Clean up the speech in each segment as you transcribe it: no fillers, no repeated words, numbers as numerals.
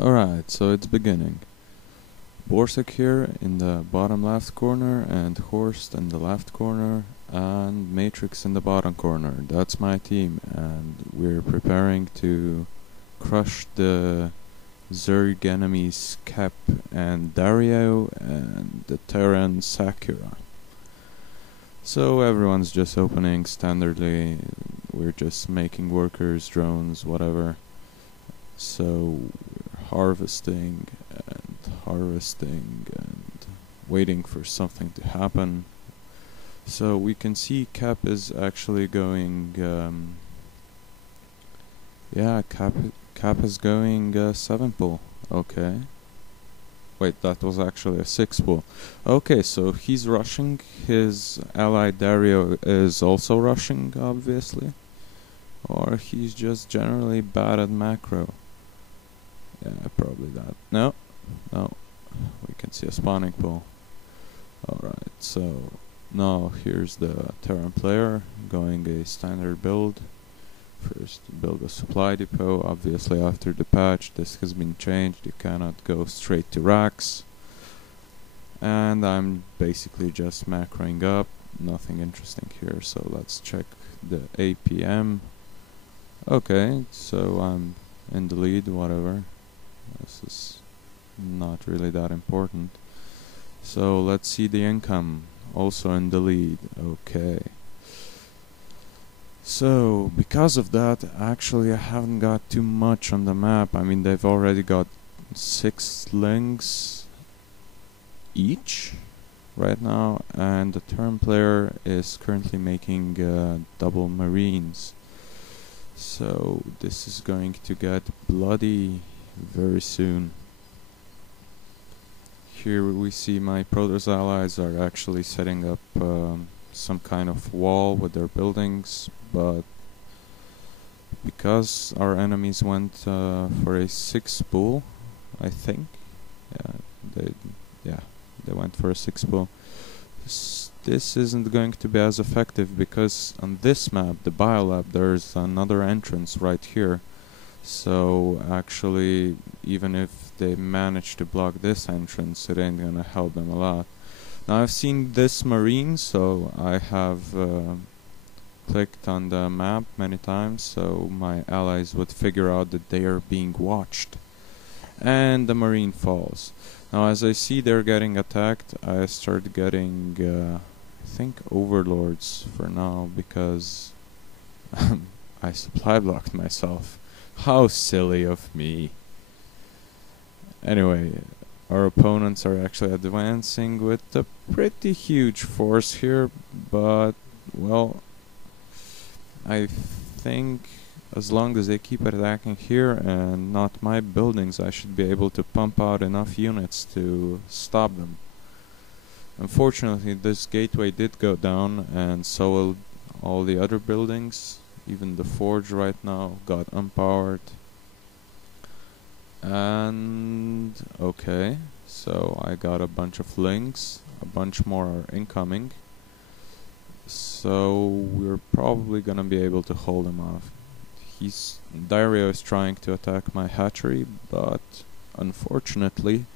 Alright, so it's beginning. Borsuk here in the bottom left corner, and Horst in the left corner, and Matrix in the bottom corner. That's my team, and we're preparing to crush the Zerg enemies Cap and Dario and the Terran Sakura. So everyone's just opening standardly, we're just making workers, drones, whatever. So we're harvesting and waiting for something to happen. So we can see Cap is actually going Cap is going 7 pull. Okay. Wait, that was actually a 6 pull. Okay, so he's rushing. His ally Dario is also rushing, obviously. Or he's just generally bad at macro. Yeah, probably that. No. We can see a spawning pool. Alright, so now here's the Terran player going a standard build. First build a supply depot. Obviously after the patch this has been changed. You cannot go straight to racks. And I'm basically just macroing up. Nothing interesting here, so let's check the APM. Okay, so I'm in the lead, whatever. This is not really that important. So let's see the income, also in the lead. Okay. So because of that, actually I haven't got too much on the map. I mean, they've already got 6 links each right now, and the Terran player is currently making double marines. So this is going to get bloody very soon. Here we see my Protoss allies are actually setting up some kind of wall with their buildings, but because our enemies went for a 6 pull, I think, they went for a 6 pull. This isn't going to be as effective because on this map, the biolab, there's another entrance right here. So actually, even if they manage to block this entrance, it ain't gonna help them a lot. Now I've seen this marine, so I have clicked on the map many times, so my allies would figure out that they are being watched. And the marine falls. Now as I see they're getting attacked, I start getting, I think, overlords for now, because I supply blocked myself. How silly of me. Anyway, our opponents are actually advancing with a pretty huge force here, but, well, I think as long as they keep attacking here and not my buildings, I should be able to pump out enough units to stop them. Unfortunately, this gateway did go down, and so will all the other buildings. Even the forge right now got unpowered. And okay, so I got a bunch of links, a bunch more are incoming. So we're probably gonna be able to hold him off. Dario is trying to attack my hatchery, but unfortunately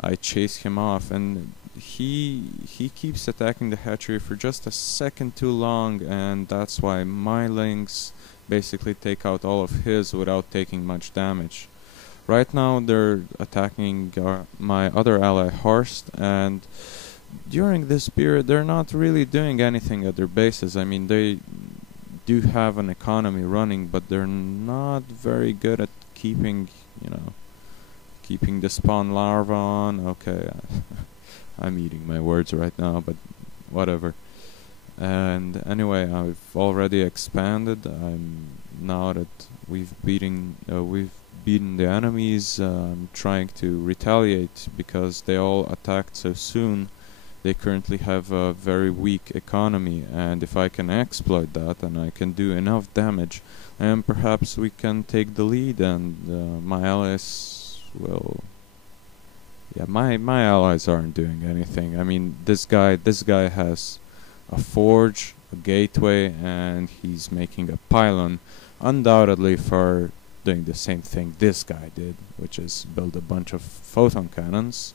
I chase him off, and he keeps attacking the hatchery for just a second too long, and that's why my links basically take out all of his without taking much damage. Right now they're attacking my other ally Horst, and during this period they're not really doing anything at their bases. I mean, they do have an economy running, but they're not very good at keeping the spawn larva on. Okay, I'm eating my words right now, but whatever. And anyway, I've already expanded. Now that we've beaten the enemies, I'm trying to retaliate because they all attacked so soon. They currently have a very weak economy, and if I can exploit that and I can do enough damage, and perhaps we can take the lead, and my allies will... Yeah, my allies aren't doing anything. I mean, this guy has a forge, a gateway, and he's making a pylon, undoubtedly for doing the same thing this guy did, which is build a bunch of photon cannons,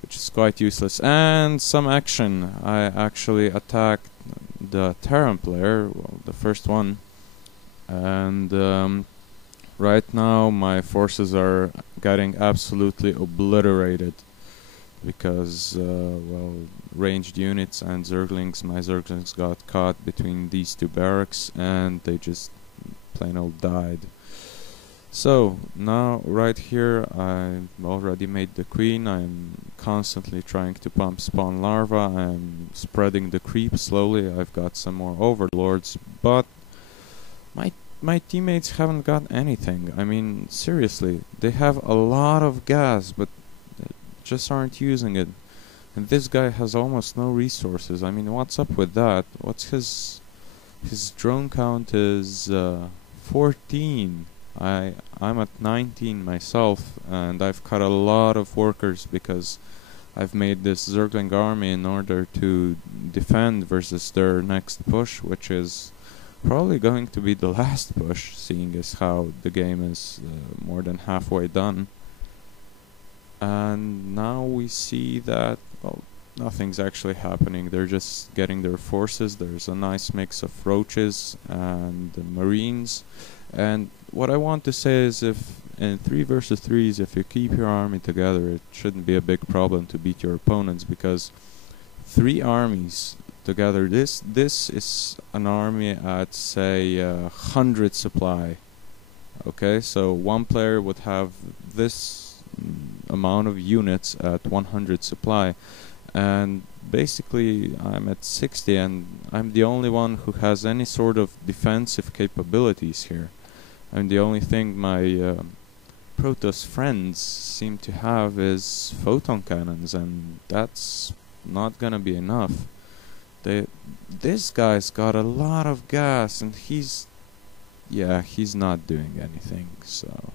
which is quite useless. And some action. I actually attacked the Terran player, well, the first one, and right now my forces are getting absolutely obliterated because, well, ranged units and Zerglings, my Zerglings got caught between these two barracks and they just plain old died. So now right here I already made the queen. I'm constantly trying to pump spawn larva. I'm spreading the creep slowly. I've got some more overlords, but my teammates haven't got anything. I mean, seriously, they have a lot of gas, but they just aren't using it. And this guy has almost no resources. I mean, what's up with that? What's his drone count is 14. I'm at 19 myself, and I've cut a lot of workers because I've made this Zergling army in order to defend versus their next push, which is probably going to be the last push, seeing as how the game is more than halfway done. And now we see that, well, nothing's actually happening. They're just getting their forces. There's a nice mix of roaches and the marines. And what I want to say is, if in 3 versus 3s, if you keep your army together, it shouldn't be a big problem to beat your opponents, because 3 armies together, this is an army at, say, 100 supply. Okay, so one player would have this amount of units at 100 supply, and basically I'm at 60, and I'm the only one who has any sort of defensive capabilities here. And the only thing my Protoss friends seem to have is photon cannons, and that's not gonna be enough. This guy's got a lot of gas, and he's not doing anything. So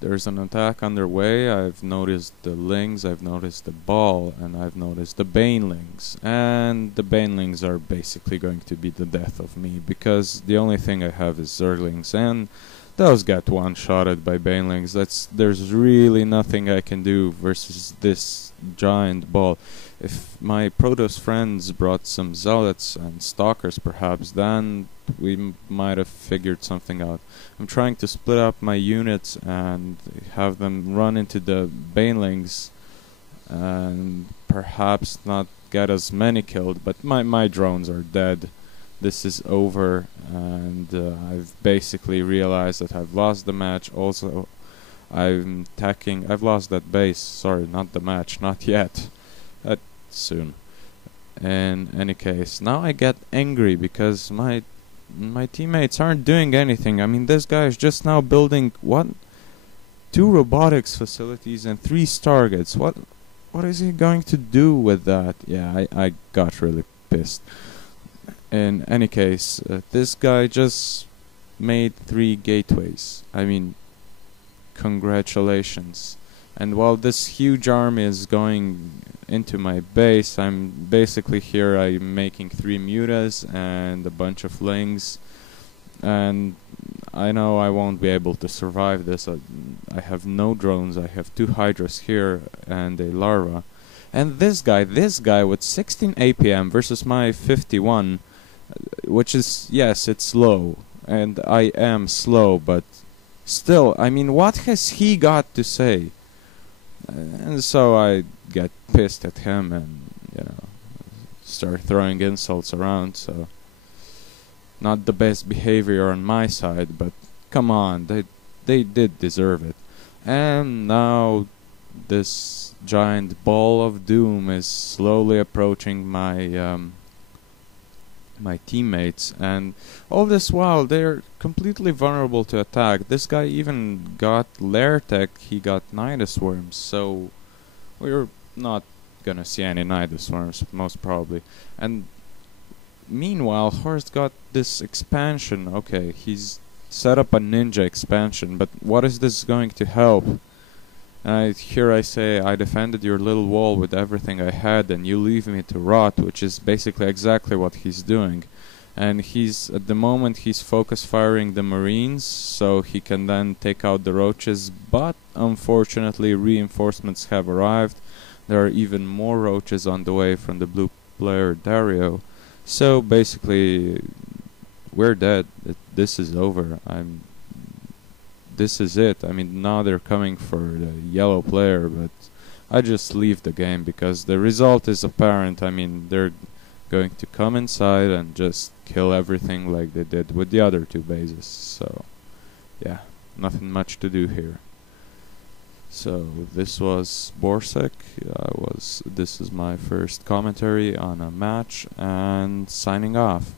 there's an attack underway. I've noticed the Lings, I've noticed the Ball, and I've noticed the Banelings. And the Banelings are basically going to be the death of me, because the only thing I have is Zerglings, and those get one-shotted by Banelings. There's really nothing I can do versus this giant ball. If my Protoss friends brought some Zealots and Stalkers perhaps, then we might have figured something out. I'm trying to split up my units and have them run into the Banelings and perhaps not get as many killed, but my drones are dead. This is over, and I've basically realized that I've lost the match. Also, I've lost that base. Sorry, not the match, not yet. Soon. In any case, now I get angry because my teammates aren't doing anything. I mean, this guy is just now building, what? 2 robotics facilities and 3 stargates. What is he going to do with that? Yeah, I got really pissed. In any case, this guy just made 3 gateways. I mean, congratulations. And while this huge army is going into my base, I'm basically here, I'm making 3 mutas and a bunch of lings, and I know I won't be able to survive this. I have no drones, I have 2 hydras here and a larva. And this guy with 16 APM versus my 51, which is, yes, it's low, and I am slow, but still, I mean, what has he got to say? And so I get pissed at him and, you know, start throwing insults around. So not the best behavior on my side, but come on, they did deserve it. And now this giant ball of doom is slowly approaching my my teammates, and all this while they're completely vulnerable to attack. This guy even got lair tech, he got Nidus worms, so we're not gonna see any Nidus worms, most probably. And meanwhile, Horst got this expansion. Okay, he's set up a ninja expansion, but what is this going to help? Here I say, I defended your little wall with everything I had, and you leave me to rot, which is basically exactly what he's doing. and he's at the moment he's focus firing the Marines so he can then take out the roaches, but unfortunately reinforcements have arrived. There are even more roaches on the way from the blue player Dario, so basically we're dead. This is over. This is it. I mean, now they're coming for the yellow player, but I just leave the game because the result is apparent. I mean, they're going to come inside and just kill everything like they did with the other two bases. So, yeah, nothing much to do here. So this was Borsec. This is my first commentary on a match, and signing off.